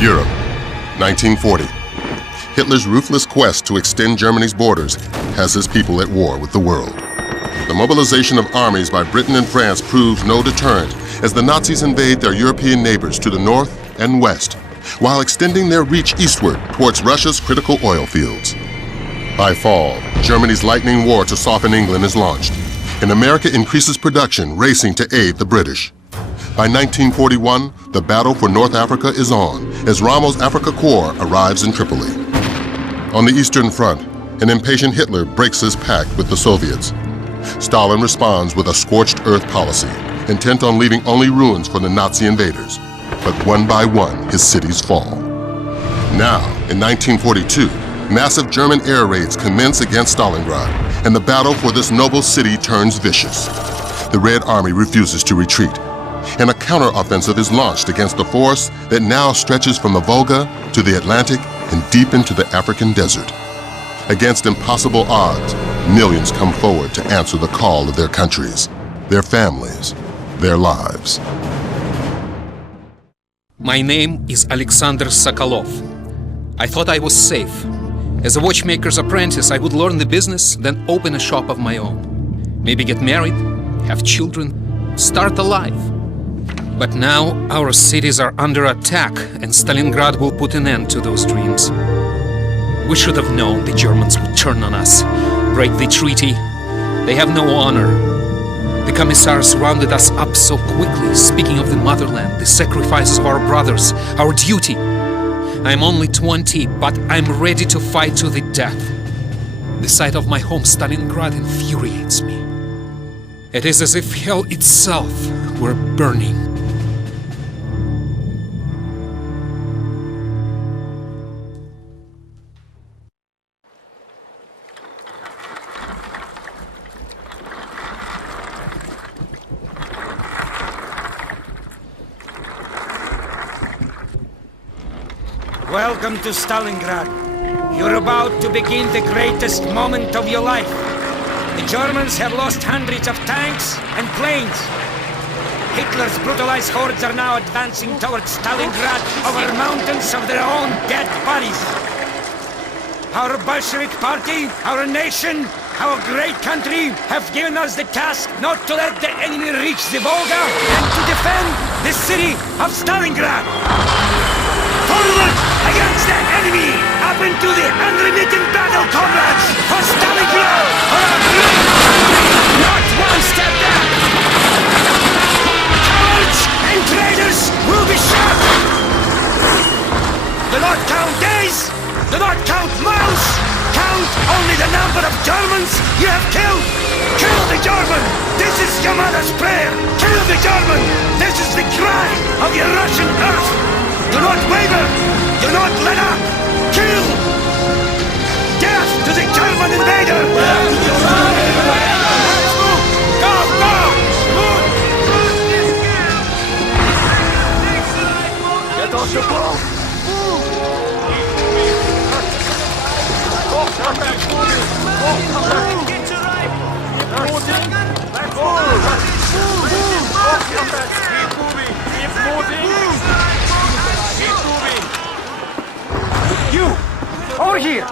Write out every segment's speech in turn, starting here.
Europe, 1940. Hitler's ruthless quest to extend Germany's borders has his people at war with the world. The mobilization of armies by Britain and France proves no deterrent as the Nazis invade their European neighbors to the north and west, while extending their reach eastward towards Russia's critical oil fields. By fall, Germany's lightning war to soften England is launched, and America increases production, racing to aid the British. By 1941, the battle for North Africa is on, as Rommel's Africa Corps arrives in Tripoli. On the Eastern Front, an impatient Hitler breaks his pact with the Soviets. Stalin responds with a scorched earth policy, intent on leaving only ruins for the Nazi invaders. But one by one, his cities fall. Now, in 1942, massive German air raids commence against Stalingrad, and the battle for this noble city turns vicious. The Red Army refuses to retreat, and a counteroffensive is launched against the force that now stretches from the Volga to the Atlantic and deep into the African desert. Against impossible odds, millions come forward to answer the call of their countries, their families, their lives. My name is Alexander Sokolov. I thought I was safe. As a watchmaker's apprentice, I would learn the business, then open a shop of my own. Maybe get married, have children, start a life. But now our cities are under attack, and Stalingrad will put an end to those dreams. We should have known the Germans would turn on us, break the treaty. They have no honor. The commissars rounded us up so quickly, speaking of the motherland, the sacrifices of our brothers, our duty. I'm only 20, but I'm ready to fight to the death. The sight of my home, Stalingrad, infuriates me. It is as if hell itself were burning. Welcome to Stalingrad. You're about to begin the greatest moment of your life. The Germans have lost hundreds of tanks and planes. Hitler's brutalized hordes are now advancing towards Stalingrad over mountains of their own dead bodies. Our Bolshevik party, our nation, our great country have given us the task not to let the enemy reach the Volga and to defend the city of Stalingrad. Forward against the enemy, up into the unremitting battle, comrades, for Stalingrad, for our great country, not one step back. Cowards and traitors will be shot. Do not count days, do not count months, count only the number of Germans you have killed. Kill the German, this is your mother's prayer. Kill the German, this is the cry of your Russian earth. Do not waver! Do not let up! Kill! Death to the German invader! Death to the German invader! Let's move! Go! Go! Move! Get off the boat! Get to right! Keep moving! Keep moving! You! Over here!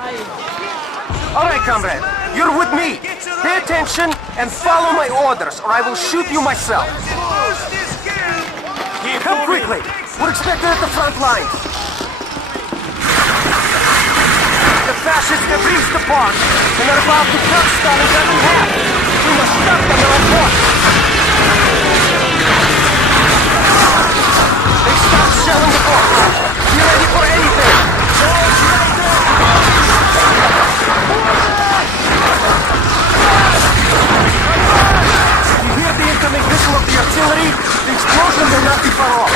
Alright, comrade. You're with me. Pay attention and follow my orders, or I will shoot you myself. Come quickly. We're expected at the front line. The fascists have reached the park and are about to cut Stalingrad in half. We must stop them on our course. They stopped shelling the fort. Be ready for anything. If you hear the incoming whistle of the artillery, the explosion will not be far off.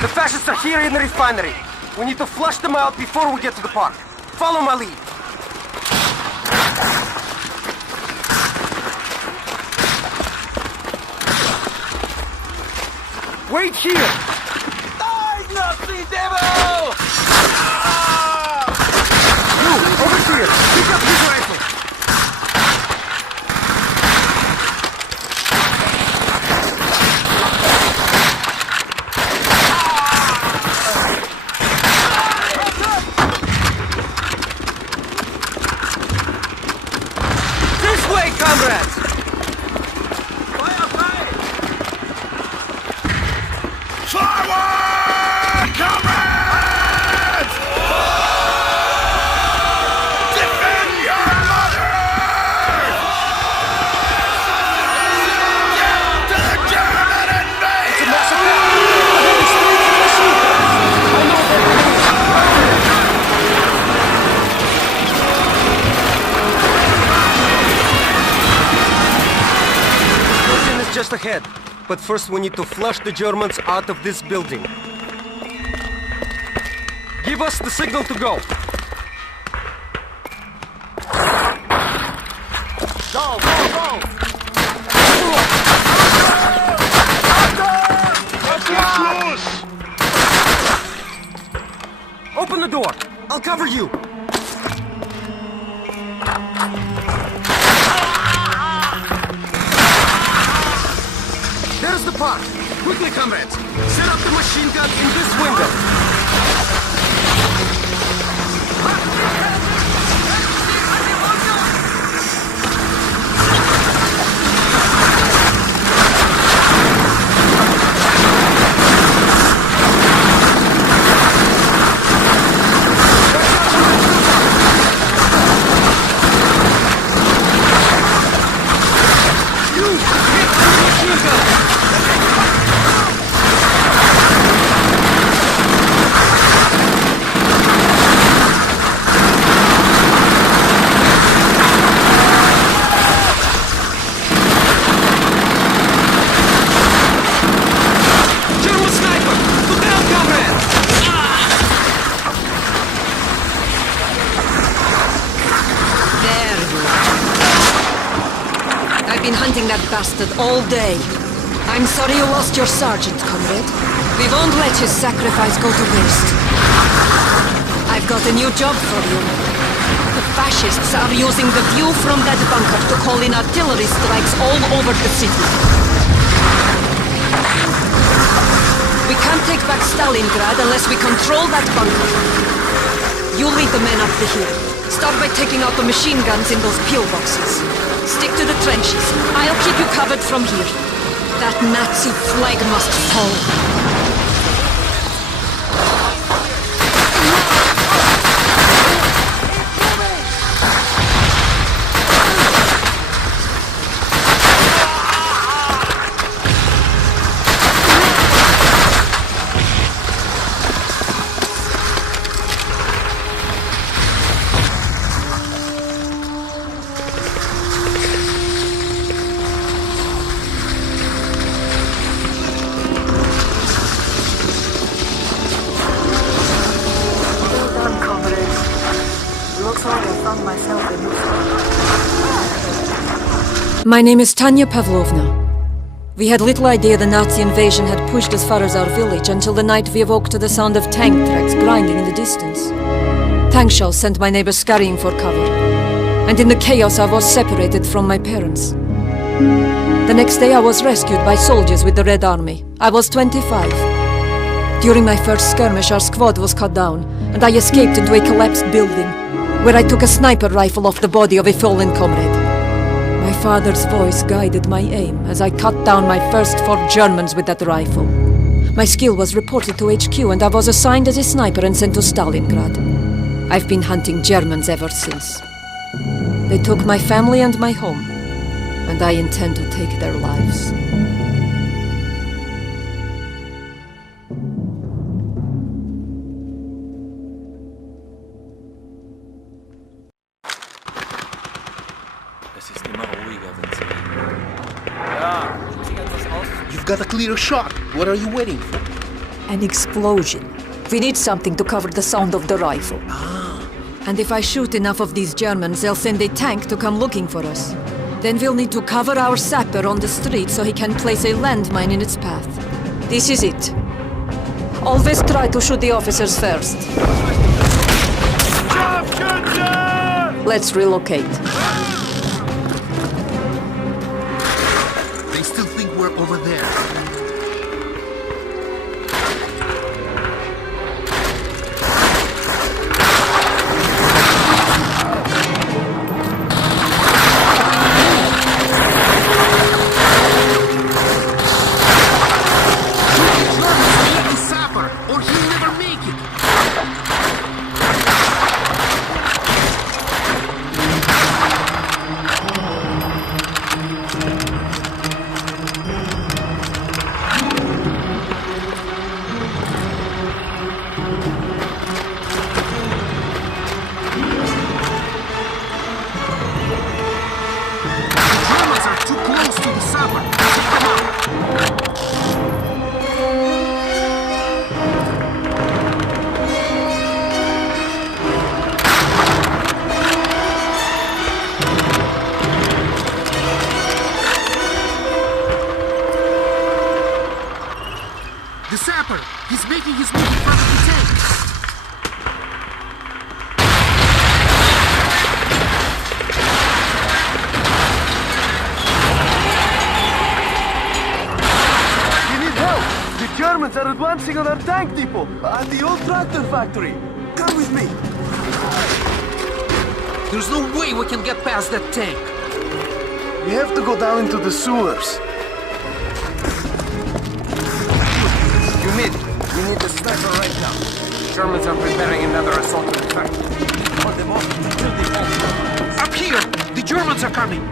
The fascists are here in the refinery. We need to flush them out before we get to the park. Follow my lead. Wait here! Die, Nazi devil! Ah! just ahead. But first we need to flush the Germans out of this building. Give us the signal to go. Go, go, go! Open the door! I'll cover you! There's the park! Quickly, comrades! Set up the machine gun in this window! That bastard all day. I'm sorry you lost your sergeant, comrade. We won't let his sacrifice go to waste. I've got a new job for you. The fascists are using the view from that bunker to call in artillery strikes all over the city. We can't take back Stalingrad unless we control that bunker. You lead the men up the hill. Start by taking out the machine guns in those pillboxes. Stick to the trenches. I'll keep you covered from here. That Nazi flag must fall. My name is Tanya Pavlovna. We had little idea the Nazi invasion had pushed as far as our village until the night we awoke to the sound of tank tracks grinding in the distance. Tank shells sent my neighbors scurrying for cover, and in the chaos I was separated from my parents. The next day I was rescued by soldiers with the Red Army. I was 25. During my first skirmish our squad was cut down, and I escaped into a collapsed building, where I took a sniper rifle off the body of a fallen comrade. My father's voice guided my aim as I cut down my first 4 Germans with that rifle. My skill was reported to HQ and I was assigned as a sniper and sent to Stalingrad. I've been hunting Germans ever since. They took my family and my home, and I intend to take their lives. You've got a clear shot. What are you waiting for? An explosion. We need something to cover the sound of the rifle. And if I shoot enough of these Germans, they'll send a tank to come looking for us. Then we'll need to cover our sapper on the street so he can place a landmine in its path. This is it. Always try to shoot the officers first. Let's relocate. They still think we're over there. The sapper! He's making his move in front of the tank! We need help! The Germans are advancing on our tank depot at the old tractor factory! Come with me! There's no way we can get past that tank! We have to go down into the sewers. You need the sniper right now. Germans are preparing another assault on the factory. Hold them off until they fall. Up here! The Germans are coming!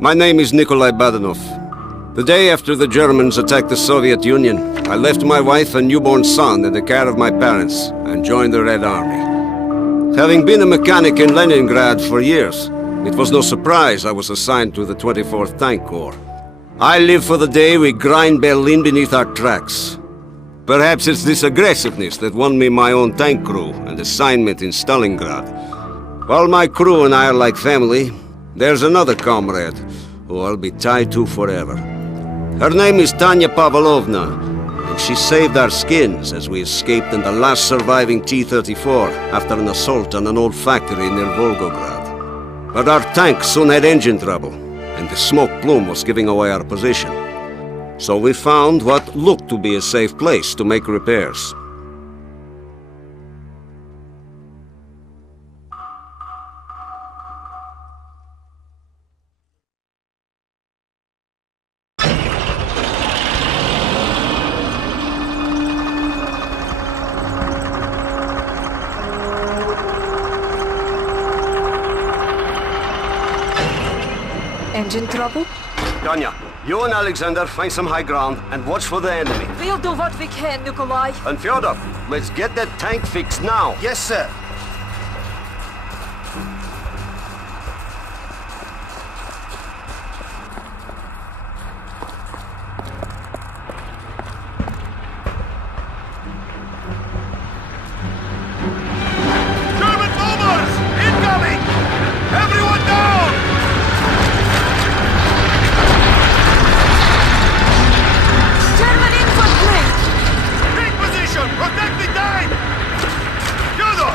My name is Nikolai Badanov. The day after the Germans attacked the Soviet Union, I left my wife and newborn son in the care of my parents and joined the Red Army. Having been a mechanic in Leningrad for years, it was no surprise I was assigned to the 24th Tank Corps. I live for the day we grind Berlin beneath our tracks. Perhaps it's this aggressiveness that won me my own tank crew and assignment in Stalingrad. While my crew and I are like family, there's another comrade who I'll be tied to forever. Her name is Tanya Pavlovna, and she saved our skins as we escaped in the last surviving T-34 after an assault on an old factory near Volgograd. But our tank soon had engine trouble, and the smoke plume was giving away our position. So we found what looked to be a safe place to make repairs. Engine trouble? Tanya, you and Alexander find some high ground and watch for the enemy. We'll do what we can, Nikolai. And Fyodor, let's get that tank fixed now. Yes, sir. German bombers! Incoming! Everyone down! German infantry! Take position! Protect the tank! Fyodor,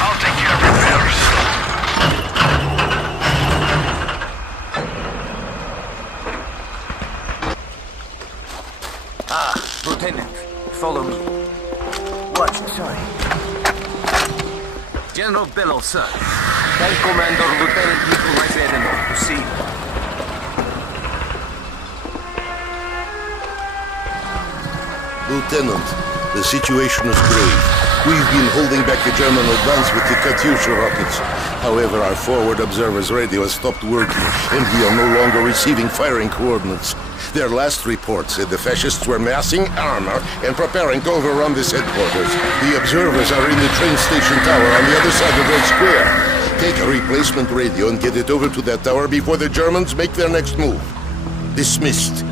I'll take care of repairs. Lieutenant, follow me. What? Sorry. General Bellow, sir. Tank Commander Lieutenant Nikolai Badenov to see you. Lieutenant, the situation is grave. We've been holding back the German advance with the Katyusha rockets. However, our forward observer's radio has stopped working, and we are no longer receiving firing coordinates. Their last report said the fascists were massing armor and preparing to overrun this headquarters. The observers are in the train station tower on the other side of Red Square. Take a replacement radio and get it over to that tower before the Germans make their next move. Dismissed.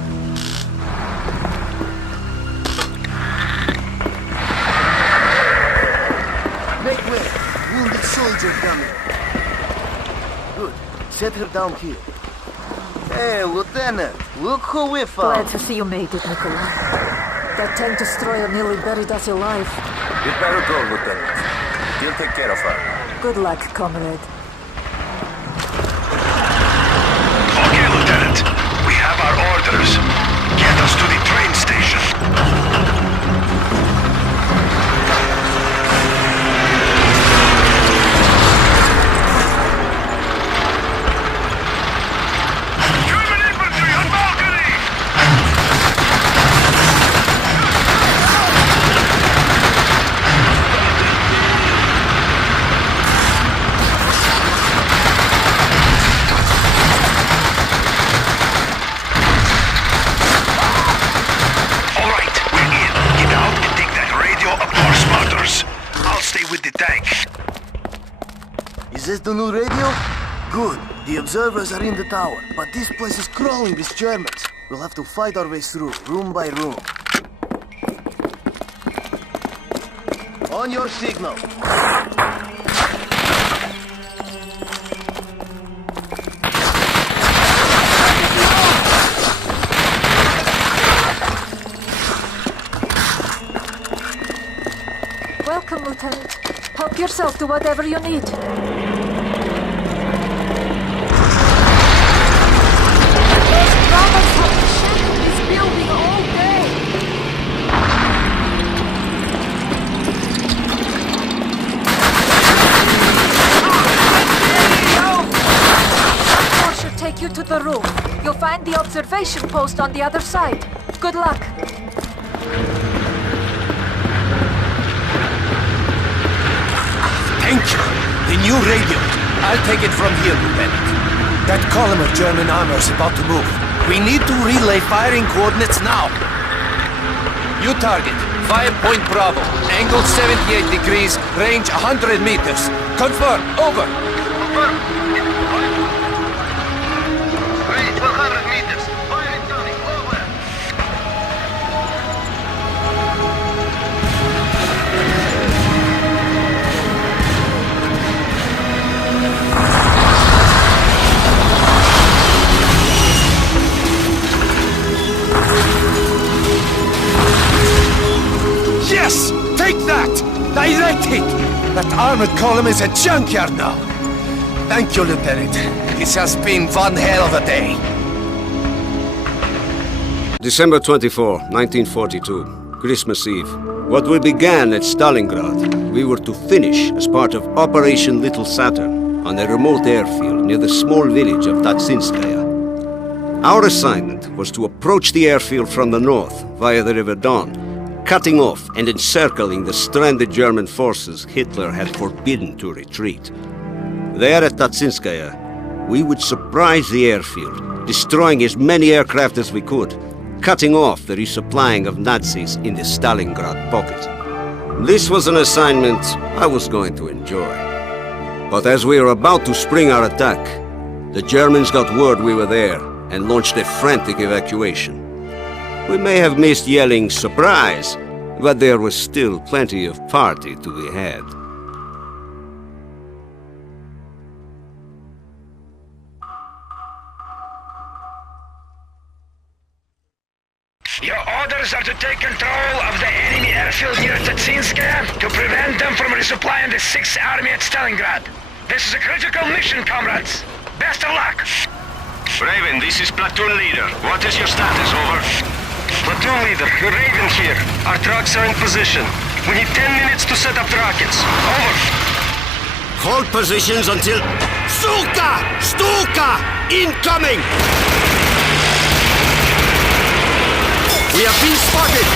Make way. Wounded soldier coming. Good. Set her down here. Hey, Lieutenant. Look who we found. Glad to see you made it, Nikolai. That tank destroyer nearly buried us alive. You'd better go, Lieutenant. He'll take care of her. Good luck, comrade. Okay, Lieutenant. We have our orders. Get us to the train station. Is this the new radio? Good. The observers are in the tower, but this place is crawling with Germans. We'll have to fight our way through, room by room. On your signal. Welcome, Lieutenant. Help yourself to whatever you need. Those robots have shackled this building all day. That should take you to the room. You'll find the observation post on the other side. Good luck. Thank you. The new radio. I'll take it from here, Lieutenant. That column of German armor is about to move. We need to relay firing coordinates now. New target. 5 Point Bravo. Angle 78 degrees. Range 100 meters. Confirm. Over. Confirm. Range 100 meters. Fire incoming. Over. Yes! Take that! Direct hit! That armored column is a junkyard now. Thank you, Lieutenant. This has been one hell of a day. December 24, 1942, Christmas Eve. What we began at Stalingrad, we were to finish as part of Operation Little Saturn on a remote airfield near the small village of Tatsinskaya. Our assignment was to approach the airfield from the north via the River Don, cutting off and encircling the stranded German forces Hitler had forbidden to retreat. There at Tatsinskaya, we would surprise the airfield, destroying as many aircraft as we could, cutting off the resupplying of Nazis in the Stalingrad pocket. This was an assignment I was going to enjoy. But as we were about to spring our attack, the Germans got word we were there and launched a frantic evacuation. We may have missed yelling "surprise," but there was still plenty of party to be had. Your orders orders are to take control of the enemy airfield near Tatsinskaya to prevent them from resupplying the 6th Army at Stalingrad. This is a critical mission, comrades. Best of luck. Raven, this is platoon leader. What is your status, over? Platoon leader, Raven here. Our trucks are in position. We need 10 minutes to set up the rockets. Over. Hold positions until... Stuka! Stuka! Incoming! We have been spotted!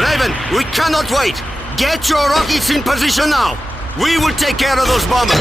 Raven, we cannot wait! Get your rockets in position now! We will take care of those bombers!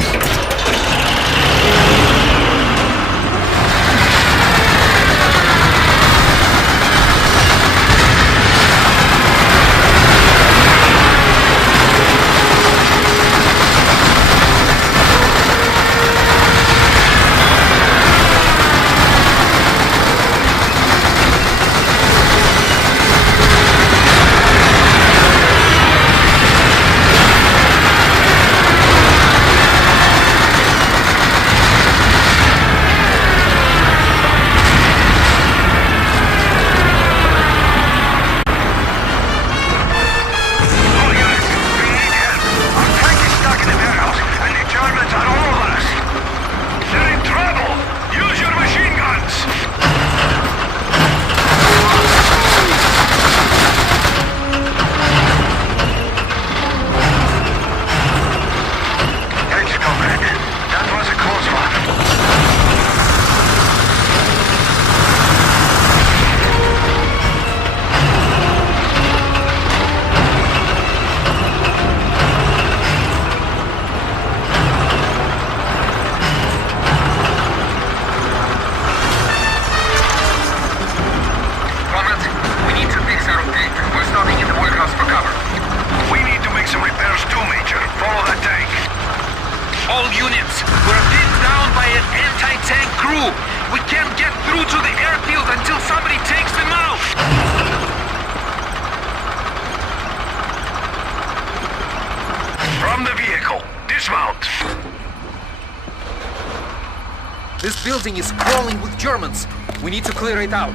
This building is crawling with Germans. We need to clear it out.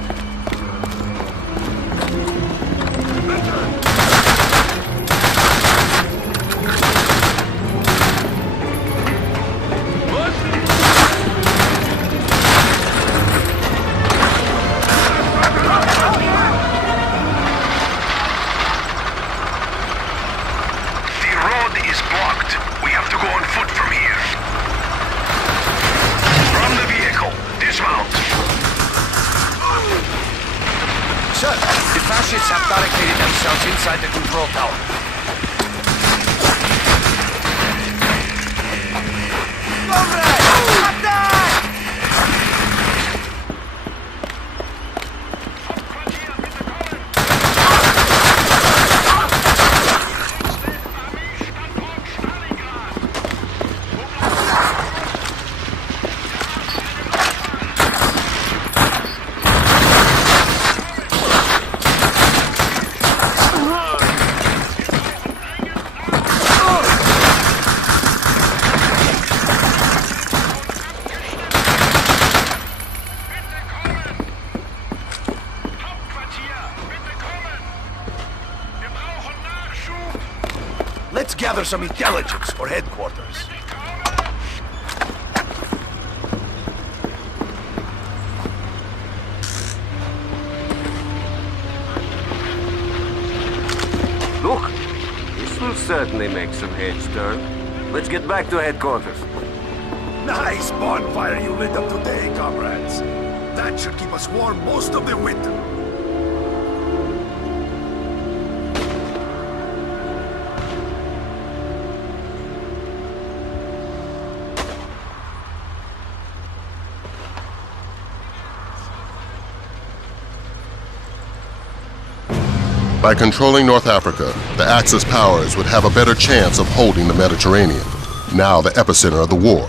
Fascists have barricaded themselves inside the control tower. Let's gather some intelligence for headquarters. Look, this will certainly make some heads turn. Let's get back to headquarters. Nice bonfire you lit up today, comrades. That should keep us warm most of the winter. By controlling North Africa, the Axis powers would have a better chance of holding the Mediterranean, now the epicenter of the war.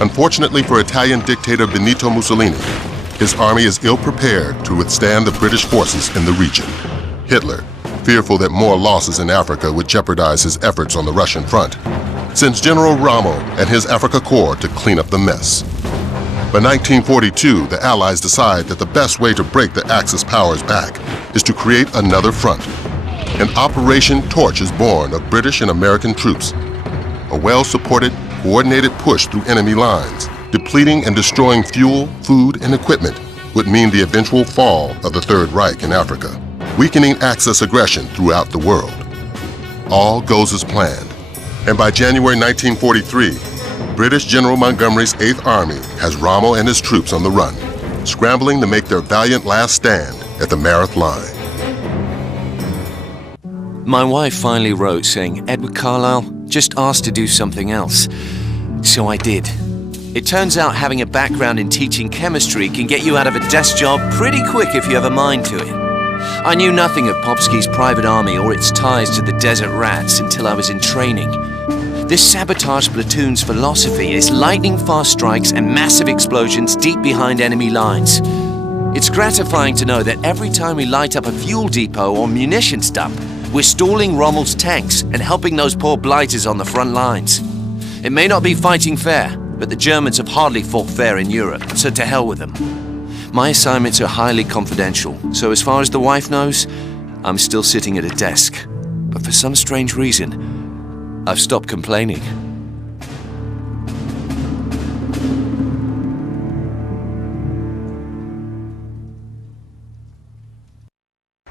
Unfortunately for Italian dictator Benito Mussolini, his army is ill-prepared to withstand the British forces in the region. Hitler, fearful that more losses in Africa would jeopardize his efforts on the Russian front, sends General Rommel and his Africa Corps to clean up the mess. By 1942, the Allies decide that the best way to break the Axis powers back is to create another front. An Operation Torch is born of British and American troops. A well-supported, coordinated push through enemy lines, depleting and destroying fuel, food, and equipment would mean the eventual fall of the Third Reich in Africa, weakening Axis aggression throughout the world. All goes as planned, and by January 1943, British General Montgomery's 8th Army has Rommel and his troops on the run, scrambling to make their valiant last stand at the Mareth Line. My wife finally wrote saying, "Edward Carlisle, just asked to do something else." So I did. It turns out having a background in teaching chemistry can get you out of a desk job pretty quick if you have a mind to it. I knew nothing of Popsky's private army or its ties to the Desert Rats until I was in training. This sabotage platoon's philosophy is lightning-fast strikes and massive explosions deep behind enemy lines. It's gratifying to know that every time we light up a fuel depot or munitions dump, we're stalling Rommel's tanks and helping those poor blighters on the front lines. It may not be fighting fair, but the Germans have hardly fought fair in Europe, so to hell with them. My assignments are highly confidential, so as far as the wife knows, I'm still sitting at a desk. But for some strange reason, I've stopped complaining.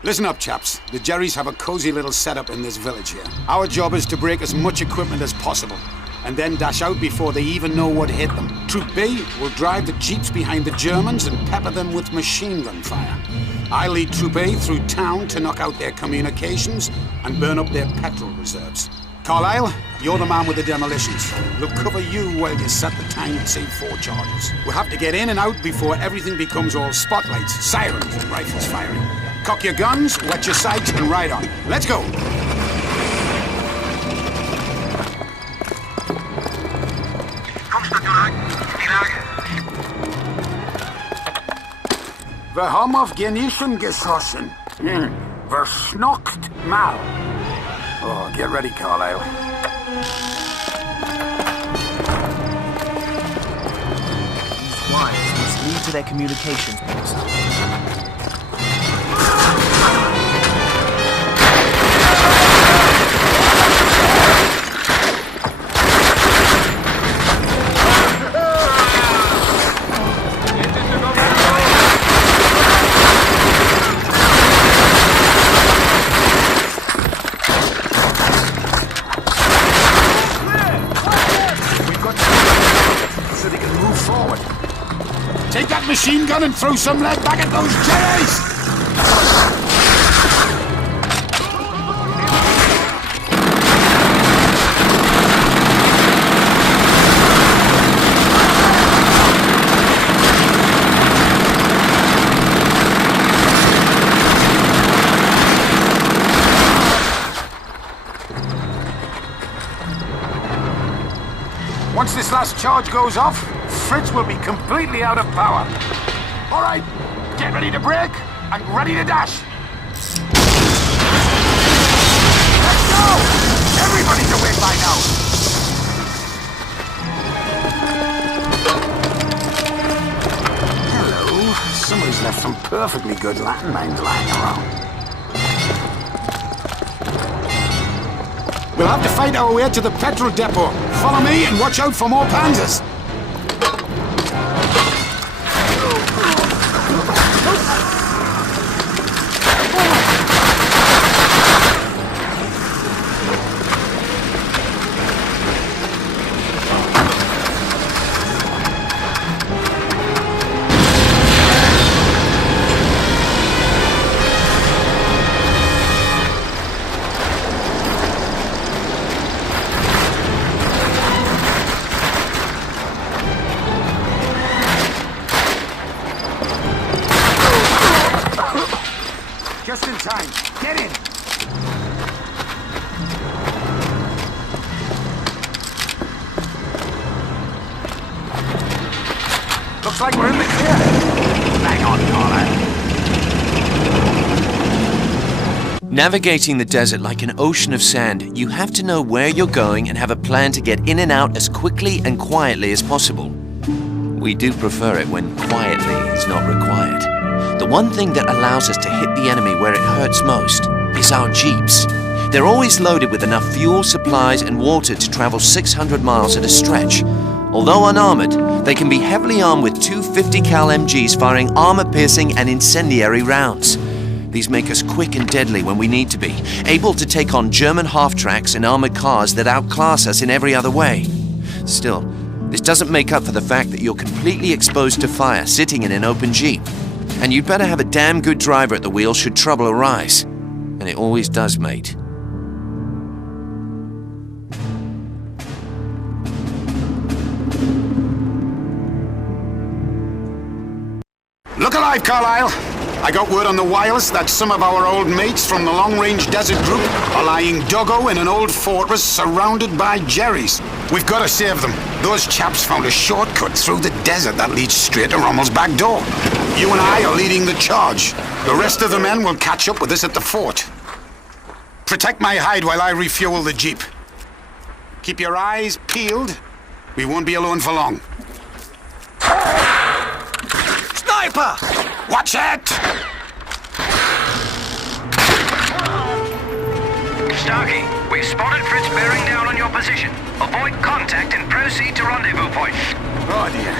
Listen up, chaps. The Jerrys have a cozy little setup in this village here. Our job is to break as much equipment as possible, and then dash out before they even know what hit them. Troop B will drive the jeeps behind the Germans and pepper them with machine gun fire. I lead Troop A through town to knock out their communications and burn up their petrol reserves. Carlisle, you're the man with the demolitions. We'll cover you while you set the time and save 4 charges. We'll have to get in and out before everything becomes all spotlights, sirens, and rifles firing. Cock your guns, wet your sights, and ride on. Let's go! Wir haben auf Genießen geschossen. Verschnockt mal. Oh, get ready, Carlisle. These wires must lead to their communications post. Take that machine gun and throw some lead back at those Jerrys! Once this last charge goes off, Fritz will be completely out of power. All right, get ready to brake and ready to dash. Let's go! Everybody's awake by now. Hello. Somebody's left some perfectly good landmines lying around. We'll have to fight our way to the petrol depot. Follow me and watch out for more panzers. Just in time. Get in! Looks like we're in the clear. Hang on, Carlisle. Navigating the desert like an ocean of sand, you have to know where you're going and have a plan to get in and out as quickly and quietly as possible. We do prefer it when quietly is not required. The one thing that allows us to hit the enemy where it hurts most is our jeeps. They're always loaded with enough fuel, supplies, and water to travel 600 miles at a stretch. Although unarmored, they can be heavily armed with two 50 cal MGs firing armor-piercing and incendiary rounds. These make us quick and deadly when we need to be, able to take on German half-tracks and armored cars that outclass us in every other way. Still, this doesn't make up for the fact that you're completely exposed to fire sitting in an open jeep. And you'd better have a damn good driver at the wheel should trouble arise. And it always does, mate. Look alive, Carlisle! I got word on the wireless that some of our old mates from the long-range desert group are lying doggo in an old fortress surrounded by Jerrys. We've got to save them. Those chaps found a shortcut through the desert that leads straight to Rommel's back door. You and I are leading the charge. The rest of the men will catch up with us at the fort. Protect my hide while I refuel the jeep. Keep your eyes peeled. We won't be alone for long. Sniper! Watch it! Starkey, we've spotted Fritz bearing down on your position. Avoid contact and proceed to rendezvous point. Oh dear.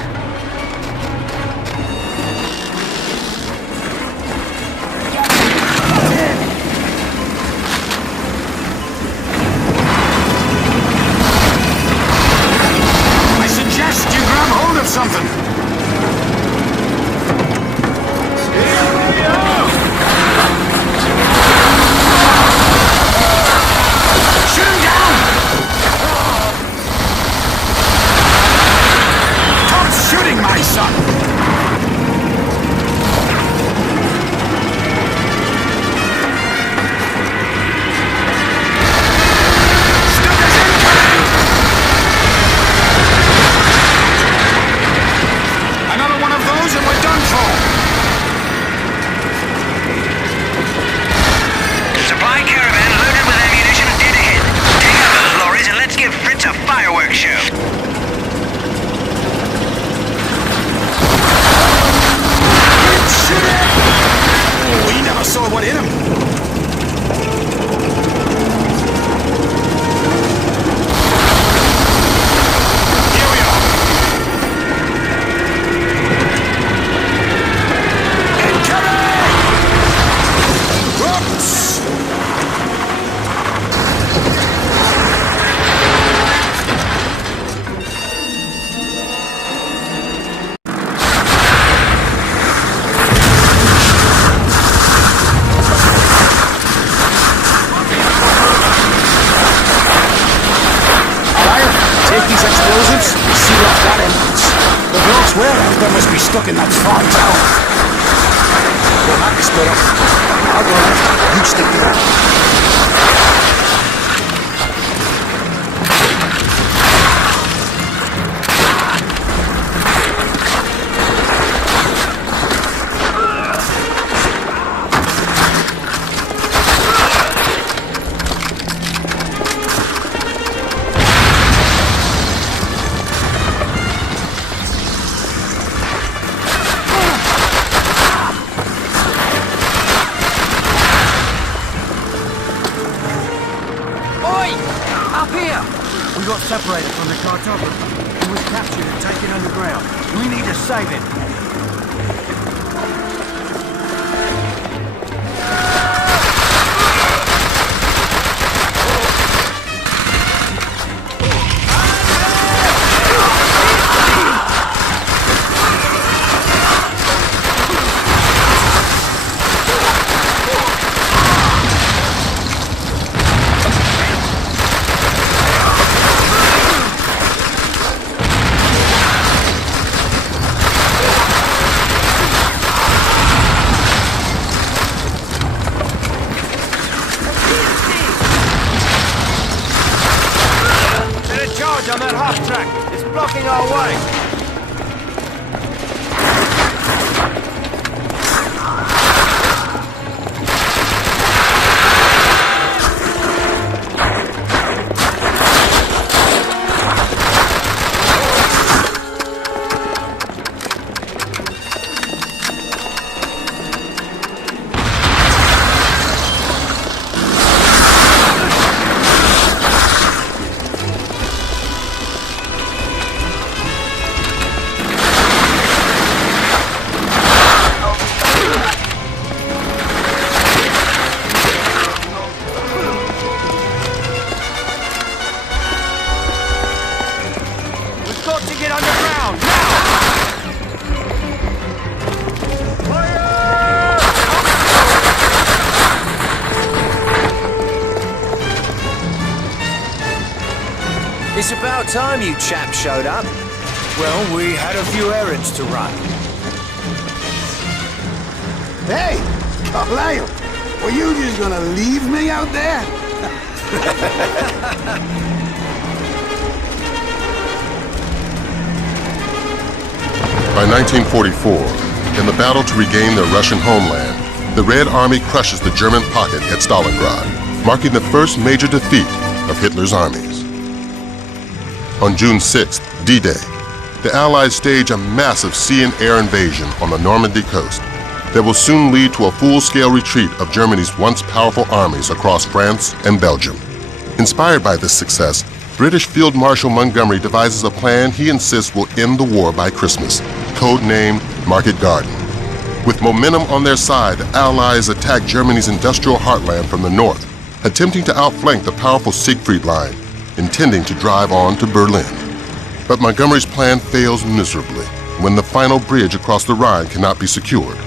I suggest you grab hold of something. Shooting, my son! Stuckers incoming! Another one of those and we're done for! Supply caravan loaded with ammunition dead ahead. Take out those lorries and let's give Fritz a fireworks show. Oh, he never saw what hit him. Here we are. Incoming! Whoops! They must be stuck in that far tower. Go back, split up. I'll go left. You stick to that. Separated from the cartographer. He was captured and taken underground. We need to save him. On that half-track. It's blocking our way. It's about time you chaps showed up. Well, we had a few errands to run. Hey, Carlisle, were you just gonna leave me out there? By 1944, in the battle to regain their Russian homeland, the Red Army crushes the German pocket at Stalingrad, marking the first major defeat of Hitler's armies. On June 6th, D-Day, the Allies stage a massive sea and air invasion on the Normandy coast that will soon lead to a full-scale retreat of Germany's once powerful armies across France and Belgium. Inspired by this success, British Field Marshal Montgomery devises a plan he insists will end the war by Christmas, codenamed Market Garden. With momentum on their side, the Allies attack Germany's industrial heartland from the north, attempting to outflank the powerful Siegfried Line, intending to drive on to Berlin. But Montgomery's plan fails miserably when the final bridge across the Rhine cannot be secured.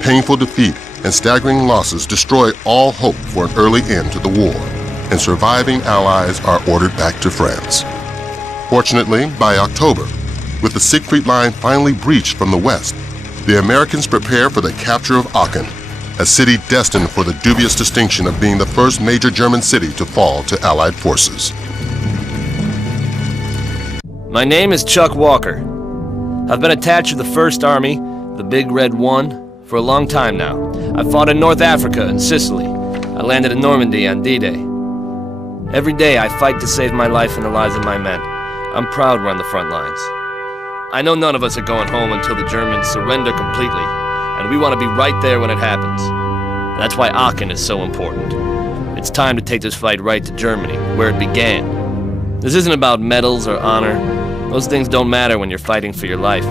Painful defeat and staggering losses destroy all hope for an early end to the war, and surviving Allies are ordered back to France. Fortunately, by October, with the Siegfried Line finally breached from the west, the Americans prepare for the capture of Aachen, a city destined for the dubious distinction of being the first major German city to fall to Allied forces. My name is Chuck Walker. I've been attached to the 1st Army, the Big Red One, for a long time now. I fought in North Africa and Sicily. I landed in Normandy on D-Day. Every day I fight to save my life and the lives of my men. I'm proud we're on the front lines. I know none of us are going home until the Germans surrender completely, and we want to be right there when it happens. That's why Aachen is so important. It's time to take this fight right to Germany, where it began. This isn't about medals or honor. Those things don't matter when you're fighting for your life.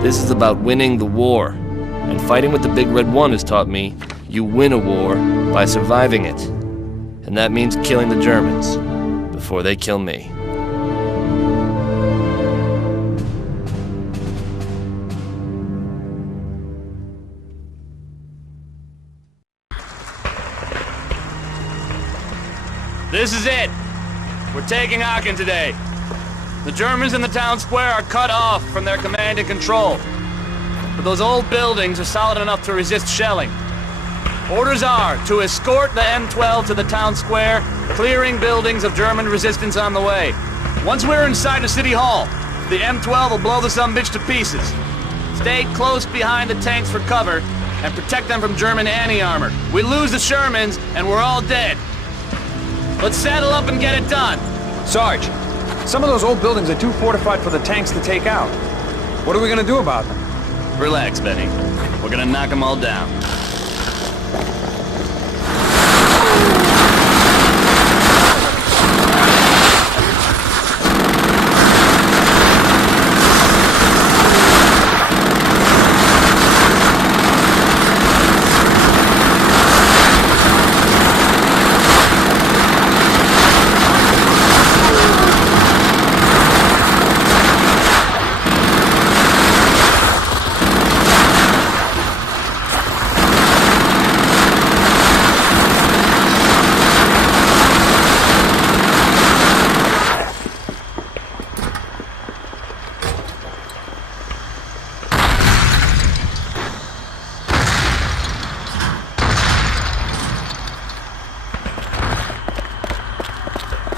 This is about winning the war. And fighting with the Big Red One has taught me you win a war by surviving it. And that means killing the Germans before they kill me. This is it. We're taking Aachen today. The Germans in the town square are cut off from their command and control. But those old buildings are solid enough to resist shelling. Orders are to escort the M12 to the town square, clearing buildings of German resistance on the way. Once we're inside the city hall, the M12 will blow the sumbitch to pieces. Stay close behind the tanks for cover and protect them from German anti-armor. We lose the Shermans and we're all dead. Let's saddle up and get it done. Sarge, some of those old buildings are too fortified for the tanks to take out. What are we gonna do about them? Relax, Benny. We're gonna knock them all down.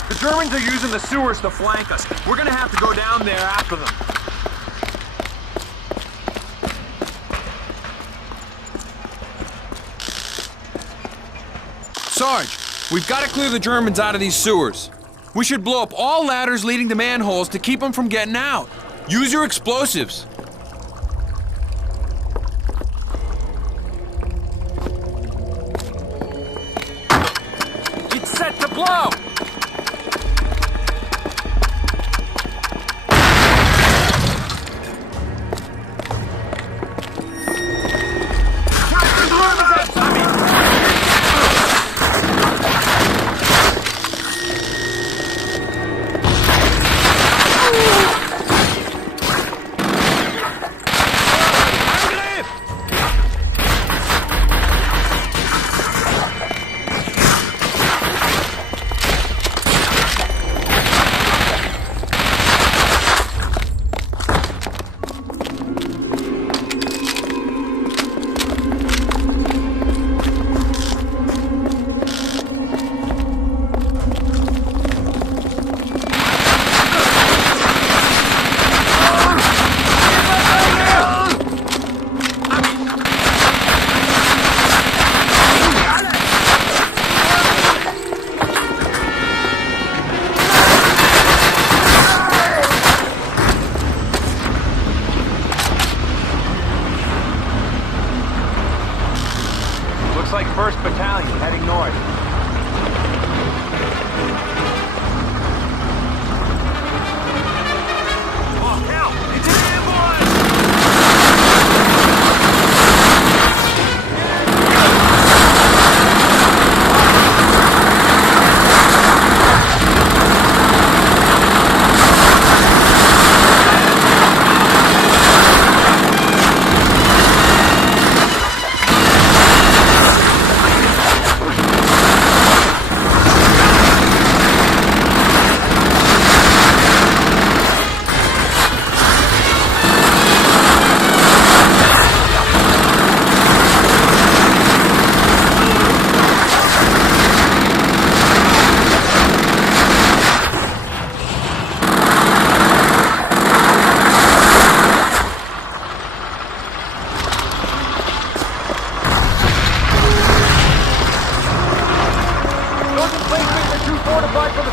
The Germans are using the sewers to flank us. We're gonna have to go down there after them. Sarge, we've got to clear the Germans out of these sewers. We should blow up all ladders leading to manholes to keep them from getting out. Use your explosives. It's set to blow!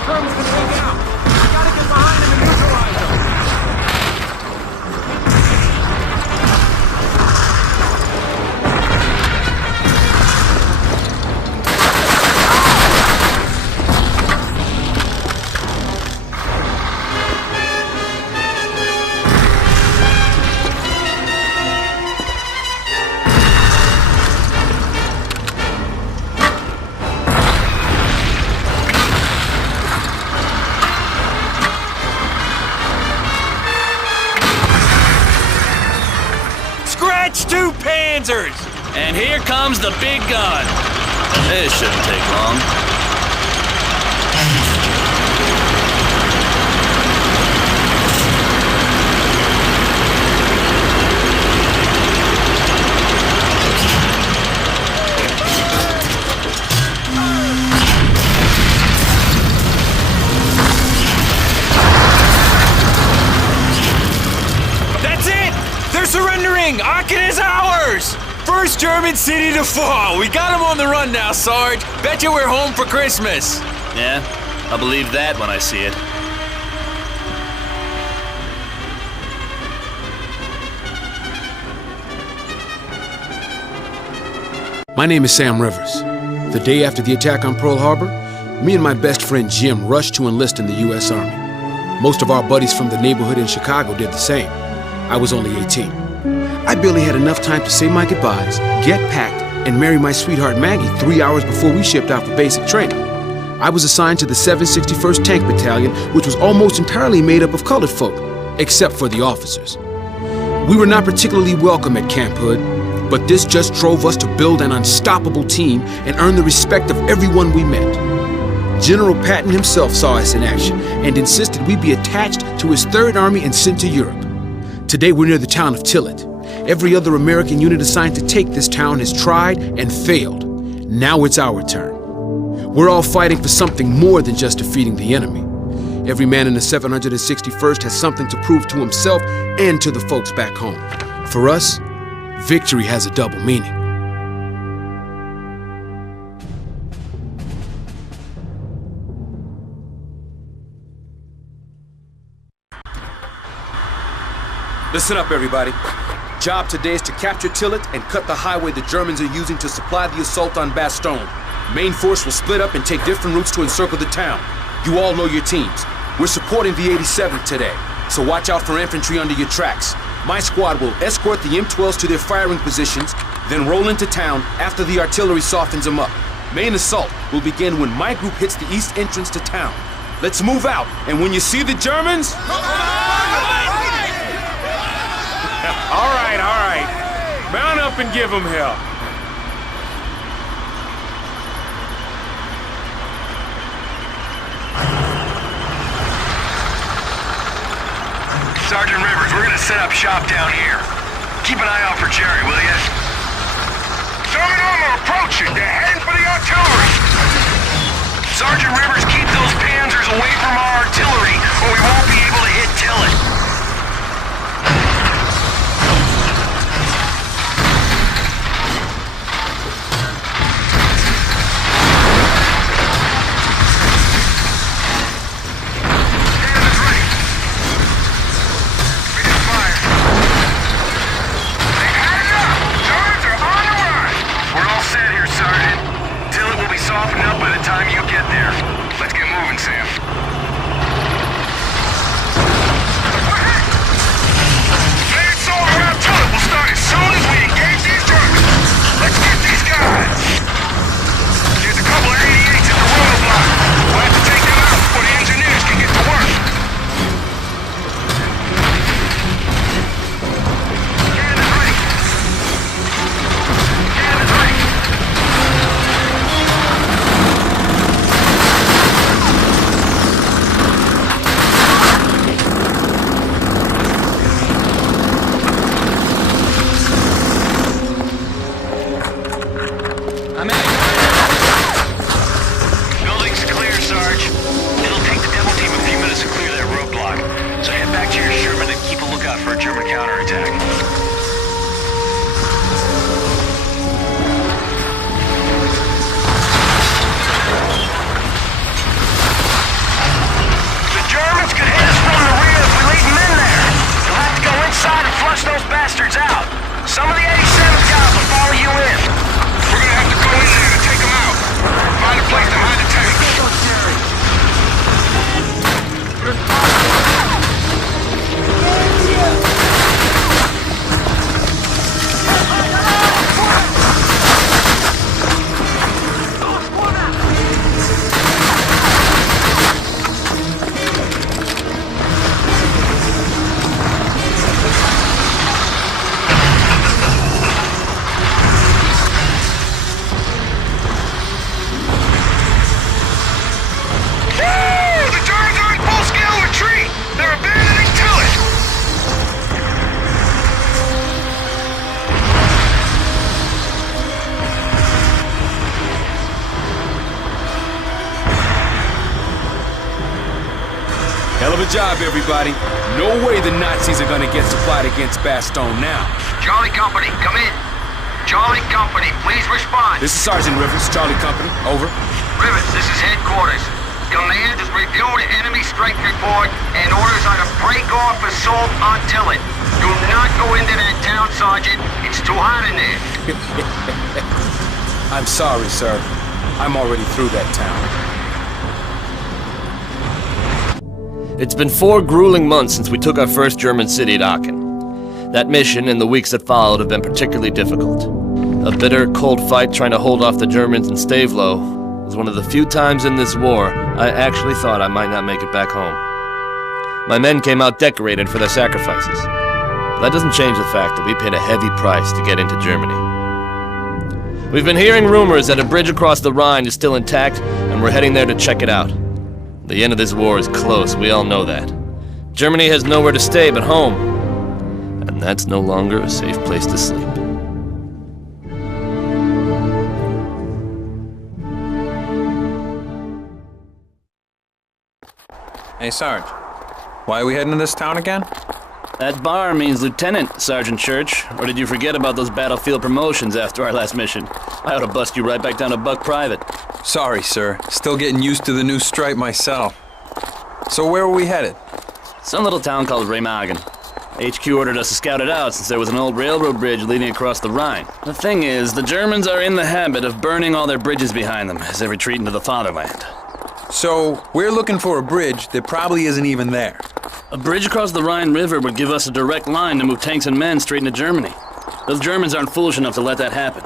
Germans been taken out. We gotta get behind them and neutralize them. And here comes the big gun. This shouldn't take long. That's it! They're surrendering! Aachen is ours! First German city to fall. We got him on the run now, Sarge. Bet you we're home for Christmas. Yeah, I'll believe that when I see it. My name is Sam Rivers. The day after the attack on Pearl Harbor, me and my best friend Jim rushed to enlist in the U.S. Army. Most of our buddies from the neighborhood in Chicago did the same. I was only 18. I barely had enough time to say my goodbyes, get packed, and marry my sweetheart Maggie 3 hours before we shipped out for basic training. I was assigned to the 761st Tank Battalion, which was almost entirely made up of colored folk, except for the officers. We were not particularly welcome at Camp Hood, but this just drove us to build an unstoppable team and earn the respect of everyone we met. General Patton himself saw us in action and insisted we be attached to his 3rd Army and sent to Europe. Today we're near the town of Tillet. Every other American unit assigned to take this town has tried and failed. Now it's our turn. We're all fighting for something more than just defeating the enemy. Every man in the 761st has something to prove to himself and to the folks back home. For us, victory has a double meaning. Listen up, everybody. Job today is to capture Tillet and cut the highway the Germans are using to supply the assault on Bastogne. Main force will split up and take different routes to encircle the town. You all know your teams. We're supporting the 87th today, so watch out for infantry under your tracks. My squad will escort the M12s to their firing positions, then roll into town after the artillery softens them up. Main assault will begin when my group hits the east entrance to town. Let's move out, and when you see the Germans... All right. Mount up and give them hell. Sergeant Rivers, we're gonna set up shop down here. Keep an eye out for Jerry, will ya? German armor approaching! They're heading for the artillery! Sergeant Rivers, keep those panzers away from our artillery, or we won't be able to hit Tillet. of a job, everybody. No way the Nazis are gonna get supplied against Bastogne now. Charlie Company, come in. Charlie Company, please respond. This is Sergeant Rivers, Charlie Company. Over. Rivers, this is headquarters. Command has reviewed enemy strength report and orders are to break off assault until it. Do not go into that town, Sergeant. It's too hot in there. I'm sorry, sir. I'm already through that town. It's been 4 grueling months since we took our first German city at Aachen. That mission and the weeks that followed have been particularly difficult. A bitter, cold fight trying to hold off the Germans in Stavelo was one of the few times in this war I actually thought I might not make it back home. My men came out decorated for their sacrifices. But that doesn't change the fact that we paid a heavy price to get into Germany. We've been hearing rumors that a bridge across the Rhine is still intact, and we're heading there to check it out. The end of this war is close, we all know that. Germany has nowhere to stay but home, and that's no longer a safe place to sleep. Hey, Sarge. Why are we heading to this town again? That bar means Lieutenant, Sergeant Church. Or did you forget about those battlefield promotions after our last mission? I ought to bust you right back down to Buck Private. Sorry, sir. Still getting used to the new stripe myself. So where were we headed? Some little town called Remagen. HQ ordered us to scout it out since there was an old railroad bridge leading across the Rhine. The thing is, the Germans are in the habit of burning all their bridges behind them as they retreat into the fatherland. So, we're looking for a bridge that probably isn't even there. A bridge across the Rhine River would give us a direct line to move tanks and men straight into Germany. Those Germans aren't foolish enough to let that happen.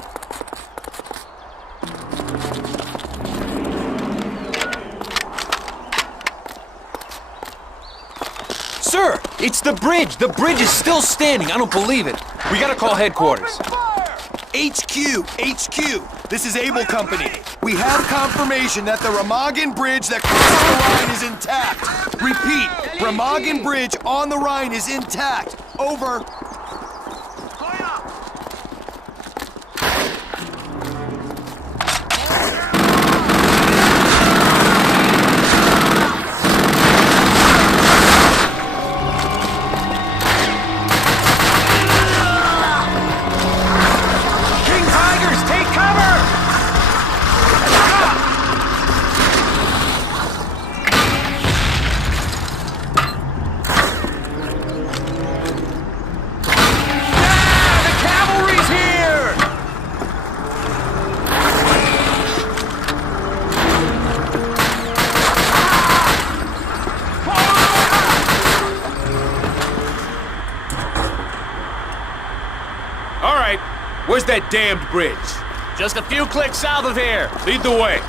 Sir, it's the bridge! The bridge is still standing! I don't believe it! We gotta call headquarters. HQ! This is Able Company. We have confirmation that the Remagen Bridge that crosses the Rhine is intact. Repeat, Remagen Bridge on the Rhine is intact. Over. Where's that damned bridge? Just a few clicks south of here. Lead the way.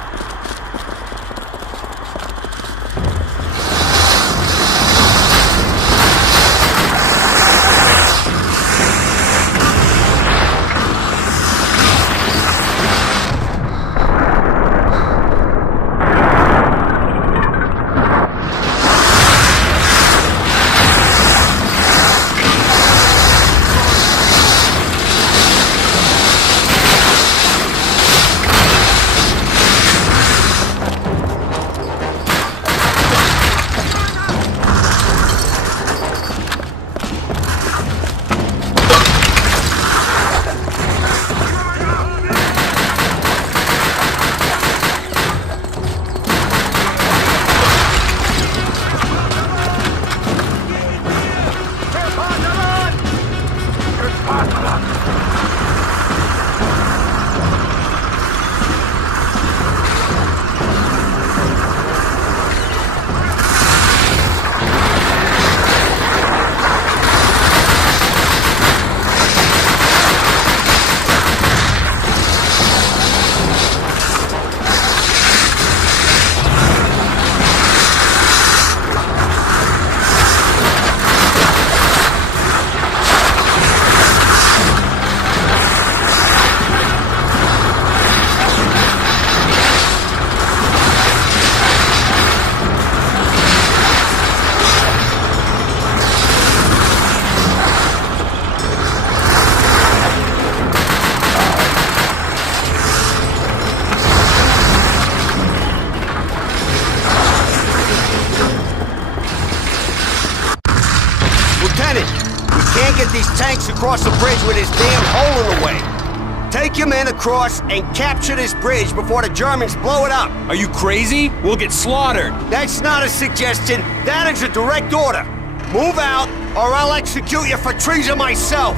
these tanks across the bridge with his damn hole in the way. Take your men across and capture this bridge before the Germans blow it up. Are you crazy? We'll get slaughtered. That's not a suggestion. That is a direct order. Move out, or I'll execute you for treason myself.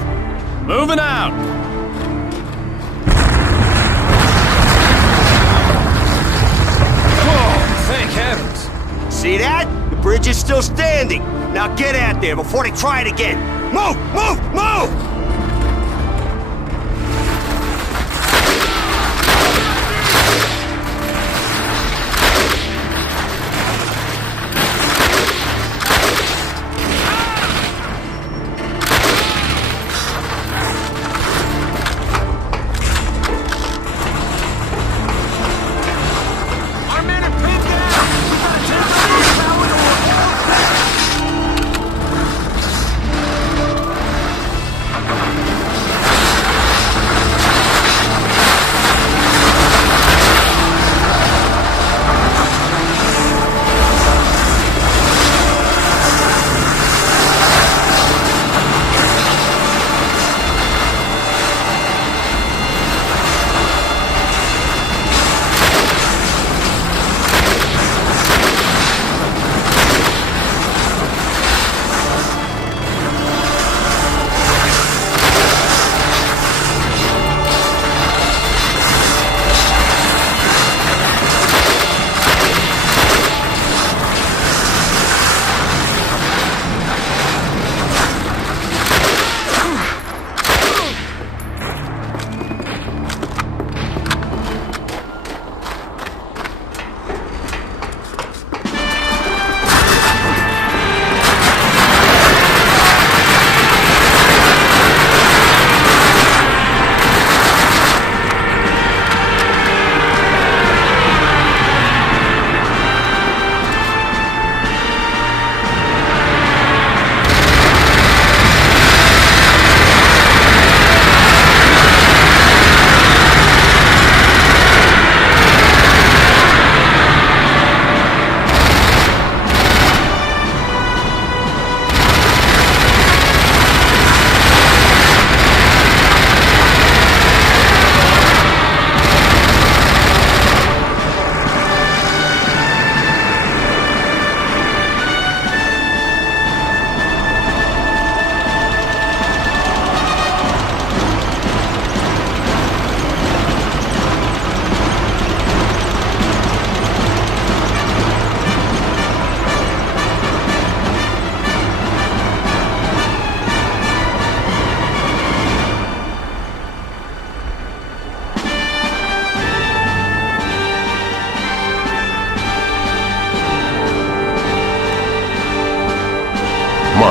Moving out. Oh, thank heavens. See that? The bridge is still standing. Now get out there before they try it again. Move! Move! Move!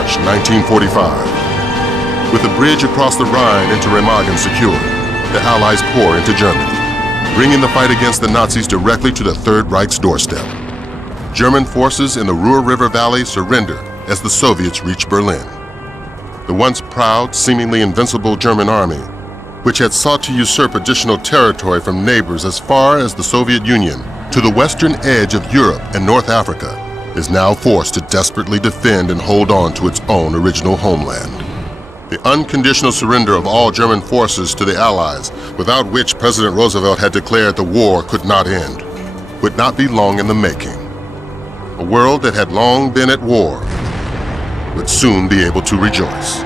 March 1945. With the bridge across the Rhine into Remagen secured, the Allies pour into Germany, bringing the fight against the Nazis directly to the Third Reich's doorstep. German forces in the Ruhr River Valley surrender as the Soviets reach Berlin. The once proud, seemingly invincible German army, which had sought to usurp additional territory from neighbors as far as the Soviet Union to the western edge of Europe and North Africa, is now forced to desperately defend and hold on to its own original homeland. The unconditional surrender of all German forces to the Allies, without which President Roosevelt had declared the war could not end, would not be long in the making. A world that had long been at war would soon be able to rejoice.